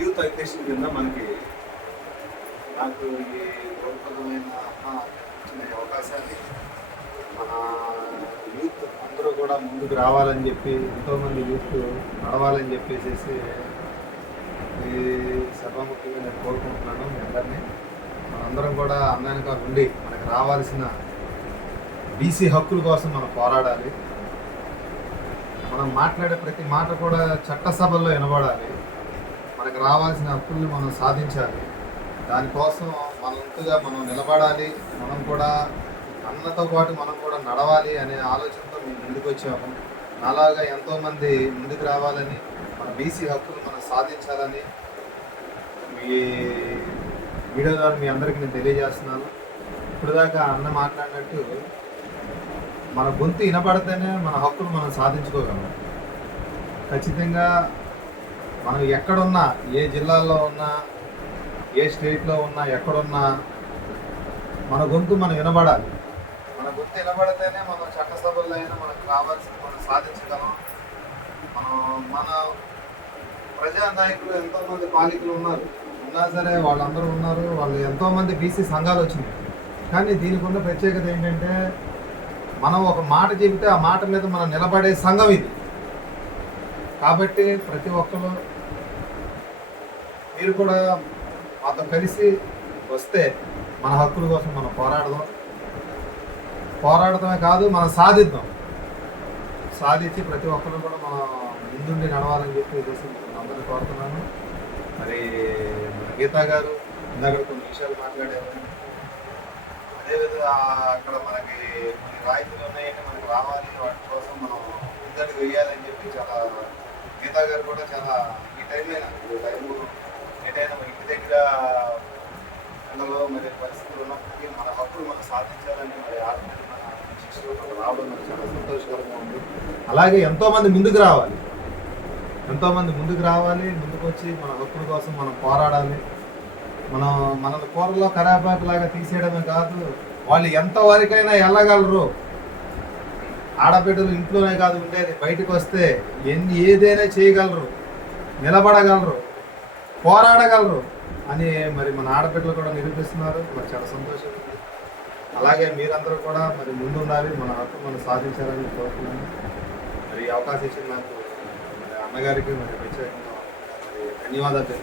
Youth occasion కింద నాకు ఈ గౌరవప్రదమైన ఇచ్చిన అవకాశాన్ని మన యూత్ అందరూ కూడా ముందుకు రావాలని చెప్పి, ఎంతోమంది యూత్ నడవాలని చెప్పేసి ఈ సభాముఖ్యంగా నేను కోరుకుంటున్నాను. మీ అందరినీ మనందరం కూడా అన్నానిగా ఉండి మనకు రావాల్సిన బీసీ హక్కుల కోసం మనం పోరాడాలి. మనం మాట్లాడే ప్రతి మాట కూడా చట్టసభల్లో వినబడాలి. మనకు రావాల్సిన హక్కుల్ని మనం సాధించాలి. దానికోసం మనంతగా మనం నిలబడాలి. మనం కూడా అన్నతో పాటు మనం కూడా నడవాలి అనే ఆలోచనతో మేము ముందుకు వచ్చాము. అలాగా ఎంతోమంది ముందుకు రావాలని, మన బీసీ హక్కులు మనం సాధించాలని మీ వీడియో ద్వారా మీ అందరికీ నేను తెలియజేస్తున్నాను. ఇప్పుడు దాకా అన్న మాట్లాడినట్టు మన గొంతు వినపడితేనే మన హక్కులు మనం సాధించుకోగలం. ఖచ్చితంగా మనం ఎక్కడున్నా, ఏ జిల్లాల్లో ఉన్నా, ఏ స్టేట్లో ఉన్నా, ఎక్కడున్నా మన గొంతు మనం వినబడాలి. మన గొంతు వినబడితేనే మనం చట్టసభల్లో అయినా మనకు కావాల్సింది మనం సాధించగలం. మన ప్రజానాయకులు ఎంతోమంది పాలికలు ఉన్నా సరే వాళ్ళందరూ ఉన్నారు. వాళ్ళు ఎంతోమంది బీసీ సంఘాలు వచ్చినాయి. కానీ దీనికి ఉన్న ప్రత్యేకత ఏంటంటే, మనం ఒక మాట చెబితే ఆ మాట మీద మనం నిలబడే సంఘం ఇది. కాబట్టి ప్రతి ఒక్కరు మీరు కూడా మాతో కలిసి వస్తే మన హక్కుల కోసం మనం పోరాడటమే కాదు, మనం సాధించి ప్రతి ఒక్కరు కూడా మనం ముందుండి నడవాలని చెప్పి అందరినీ కోరుతున్నాను. మరి మన గీతా గారు ఇందాక కొన్ని విషయాలు మాట్లాడారు. అదేవిధంగా అక్కడ మనకి కొన్ని రాయితీలు ఉన్నాయంటే మనకు రావాలి, వాటి కోసం మనం ముందడుగు వేయాలని చెప్పి చాలా గీతా గారు కూడా చాలా ఈ టైం ఎటైనా మన ఇంటి దగ్గర ఎండలో మరి పరిస్థితులు ఉన్నప్పటికీ మన హక్కులు మనం సాధించాలని మరి ఆల్రెడీ మన శిక్షకులు రావడం నాకు చాలా సంతోషకరంగా ఉంది. అలాగే ఎంతోమంది ముందుకు రావాలి, ముందుకు వచ్చి మన హక్కుల కోసం మనం పోరాడాలి. మనల్ని కూరలో కరాపాకులాగా తీసేయడమే కాదు, వాళ్ళు ఎంతవరకైనా వెళ్ళగలరు. ఆడబిడ్డలు ఇంట్లోనే కాదు ఉండేది, బయటకు వస్తే ఏదైనా చేయగలరు, నిలబడగలరు, పోరాడగలరు అని మరి మన ఆడబిడ్డలు కూడా నిరూపిస్తున్నారు. మరి చాలా సంతోషం ఉంది. అలాగే మీరందరూ కూడా మరి ముందుండాలి, మన హక్కు మనం సాధించాలని కోరుతున్నాను. మరి అవకాశం ఇచ్చిన నాకు మరి అన్నగారికి మరి ప్రత్యేకంగా ధన్యవాదాలు.